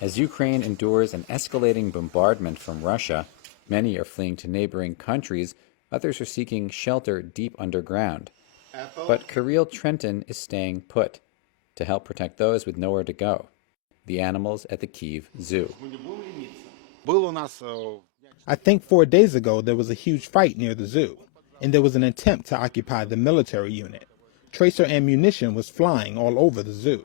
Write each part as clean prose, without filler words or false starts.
As Ukraine endures an escalating bombardment from Russia, many are fleeing to neighboring countries, others are seeking shelter deep underground. But Kirill Trenton is staying put to help protect those with nowhere to go, the animals at the Kyiv Zoo. I think 4 days ago there was a huge fight near the zoo, and there was an attempt to occupy the military unit. Tracer ammunition was flying all over the zoo.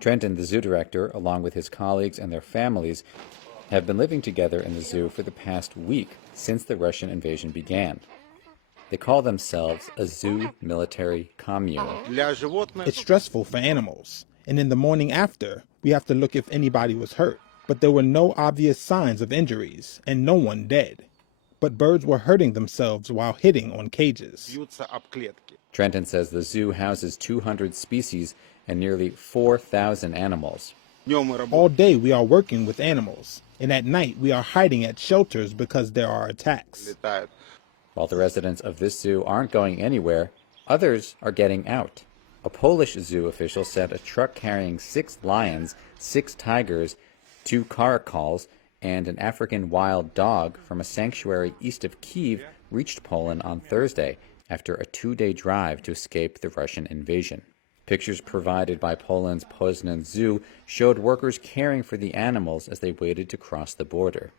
Trenton, the zoo director, along with his colleagues and their families, have been living together in the zoo for the past week since the Russian invasion began. They call themselves a zoo military commune. It's stressful for animals, and in the morning after, we have to look if anybody was hurt. But there were no obvious signs of injuries, and no one dead. But birds were hurting themselves while hitting on cages. Trenton says the zoo houses 200 species and nearly 4,000 animals. All day we are working with animals, and at night we are hiding at shelters because there are attacks. While the residents of this zoo aren't going anywhere, others are getting out. A Polish zoo official said a truck carrying 6 lions, 6 tigers, 2 caracals, and an African wild dog from a sanctuary east of Kyiv reached Poland on Thursday after a 2-day drive to escape the Russian invasion. Pictures provided by Poland's Poznan Zoo showed workers caring for the animals as they waited to cross the border.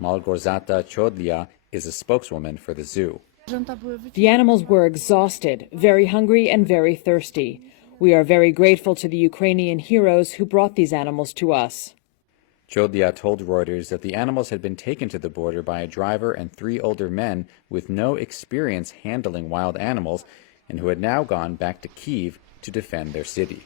Malgorzata Chodlia is a spokeswoman for the zoo. The animals were exhausted, very hungry and very thirsty. We are very grateful to the Ukrainian heroes who brought these animals to us. Chodlia told Reuters that the animals had been taken to the border by a driver and 3 older men with no experience handling wild animals and who had now gone back to Kyiv to defend their city.